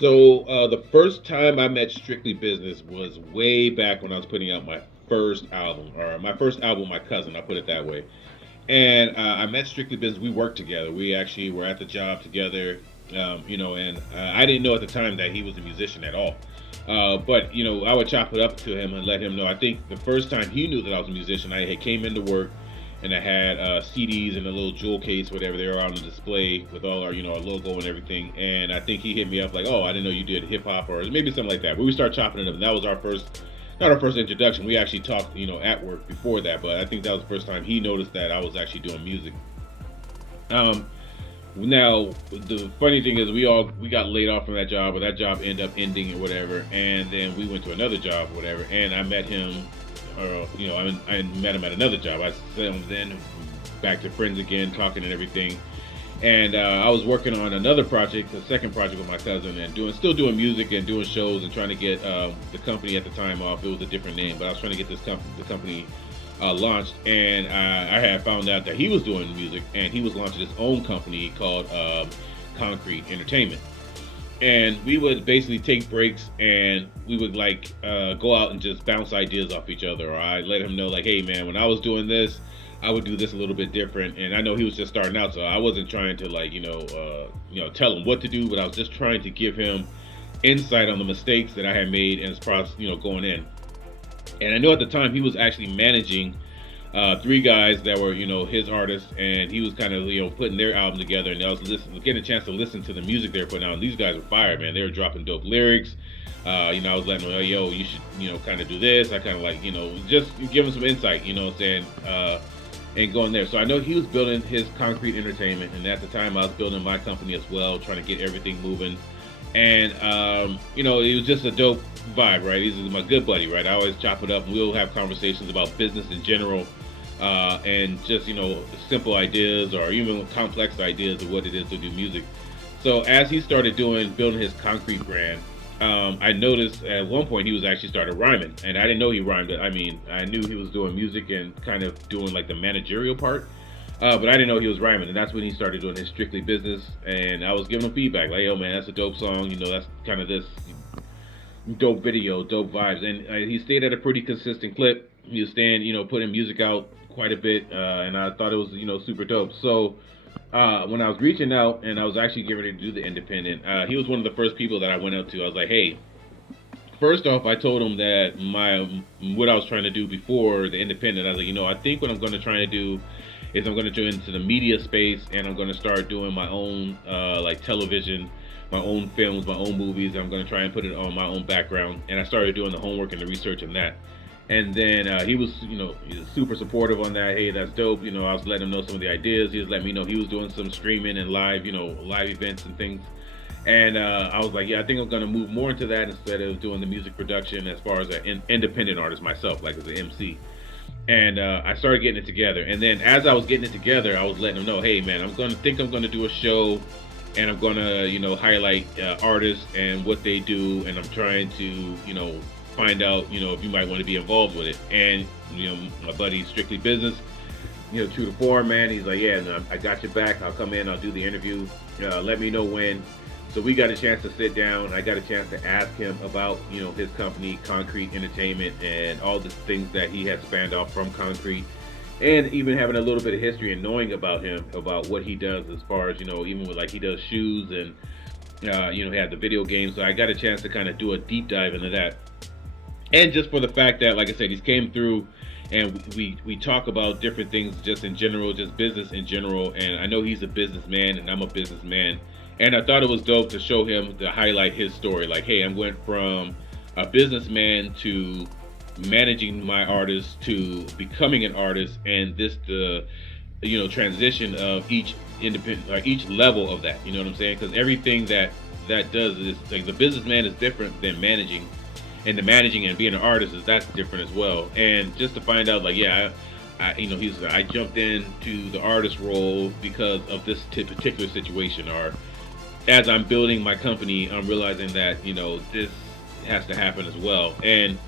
So the first time I met Strictly Business was way back when I was putting out my first album, or my first album, my cousin. I put it that way. And I met Strictly Business. We worked together. We actually were at the job together. And I didn't know at the time that he was a musician at all. But I would chop it up to him and let him know. I think the first time he knew that I was a musician, I had came into work and I had CDs in a little jewel case, whatever they were on the display with all our our logo and everything. And I think he hit me up like, "Oh, I didn't know you did hip hop or maybe something like that." But we started chopping it up, and that was our first. Not our first introduction. We actually talked, at work before that, but I think that was the first time he noticed that I was actually doing music. Um, Now the funny thing is we got laid off from that job, or that job ended up ending or whatever, and then we went to another job or whatever, and I met him, or I met him at another job. I said then back to friends again, talking and everything. And I was working on another project, the second project with my cousin, and still doing music and doing shows and trying to get the company at the time off. It was a different name, but I was trying to get the company launched, and I had found out that he was doing music, and he was launching his own company called Concrete Entertainment. And we would basically take breaks, and we would like go out and just bounce ideas off each other. Or I let him know like, hey man, when I was doing this, I would do this a little bit different. And I know he was just starting out, so I wasn't trying to like tell him what to do, but I was just trying to give him insight on the mistakes that I had made in his process, going in. And I know at the time he was actually managing three guys that were his artists, and he was kind of putting their album together, and I was getting a chance to listen to the music they were putting out. And these guys were fire, man. They were dropping dope lyrics. I was letting them know, yo, you should kind of do this. I kind of like just give him some insight, what I'm saying, and going there. So I know he was building his Concrete Entertainment, and at the time I was building my company as well, trying to get everything moving. And it was just a dope vibe, right? He's my good buddy, right? I always chop it up, and we'll have conversations about business in general, and just simple ideas or even complex ideas of what it is to do music. So as he started building his concrete brand, I noticed at one point he was actually started rhyming, and I didn't know he rhymed. I mean, I knew he was doing music and kind of doing like the managerial part, but I didn't know he was rhyming, and that's when he started doing his Strictly Business. And I was giving him feedback, like, "Yo, man, that's a dope song. That's kind of this dope video, dope vibes." And he stayed at a pretty consistent clip. He was staying, putting music out quite a bit, and I thought it was, super dope. So when I was reaching out and I was actually getting ready to do the independent, he was one of the first people that I went up to. I was like, "Hey." First off, I told him that my what I was trying to do before the independent. I was like, I think what I'm going to try to do is I'm going to join into the media space, and I'm going to start doing my own like television, my own films, my own movies. I'm going to try and put it on my own background. And I started doing the homework and the research on that. And then he was super supportive on that. Hey, that's dope. I was letting him know some of the ideas. He was letting me know he was doing some streaming and live, live events and things. And I was like, yeah, I think I'm going to move more into that instead of doing the music production as far as an independent artist myself, like as an MC. And I started getting it together. And then as I was getting it together, I was letting them know, hey, man, I'm going to do a show, and I'm going to, highlight artists and what they do. And I'm trying to, find out, if you might want to be involved with it. And, my buddy, Strictly Business, true to form, man. He's like, yeah, no, I got your back. I'll come in. I'll do the interview. Let me know when. So we got a chance to sit down. I got a chance to ask him about, his company, Concrete Entertainment, and all the things that he had spanned off from Concrete, and even having a little bit of history and knowing about him, about what he does as far as, even with like he does shoes and, he had the video games. So I got a chance to kind of do a deep dive into that. And just for the fact that, like I said, he's came through, and we talk about different things just in general, just business in general. And I know he's a businessman, and I'm a businessman, and I thought it was dope to show him, to highlight his story. Like, hey, I went from a businessman to managing my artist to becoming an artist, and this the transition of each independent, like each level of that. You know what I'm saying? Because everything that does is like the businessman is different than managing, and the managing and being an artist is that's different as well. And just to find out, like, yeah, I jumped into the artist role because of this particular situation, or as I'm building my company, I'm realizing that this has to happen as well. And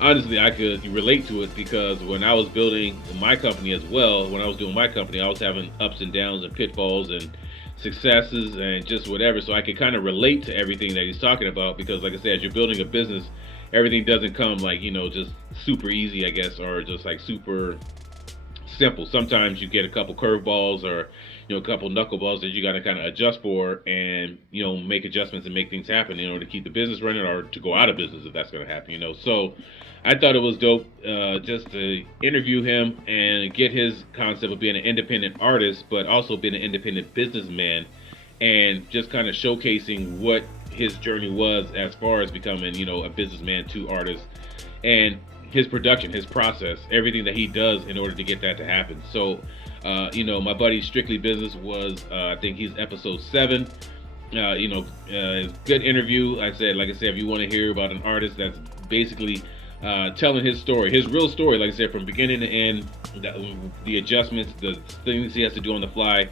honestly, I could relate to it because when I was building my company as well, when I was doing my company, I was having ups and downs and pitfalls and successes and just whatever, so I could kind of relate to everything that he's talking about. Because, like I said, as you're building a business, everything doesn't come like just super easy, I guess, or just like super simple. Sometimes you get a couple curveballs or a couple knuckleballs that you got to kind of adjust for, and make adjustments and make things happen in order to keep the business running or to go out of business if that's going to happen. So I thought it was dope just to interview him and get his concept of being an independent artist, but also being an independent businessman, and just kind of showcasing what his journey was as far as becoming a businessman to artist, and his production, his process, everything that he does in order to get that to happen. So, my buddy Strictly Business was, I think he's episode 7. Good interview. Like I said, if you want to hear about an artist that's basically telling his story, his real story, like I said, from beginning to end, the adjustments, the things he has to do on the fly.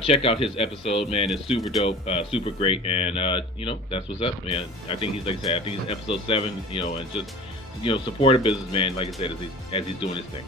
Check out his episode, man. It's super dope, super great, and that's what's up, man. I think he's, like I said, I think he's episode 7, and just support a businessman, like I said, as he's doing his thing.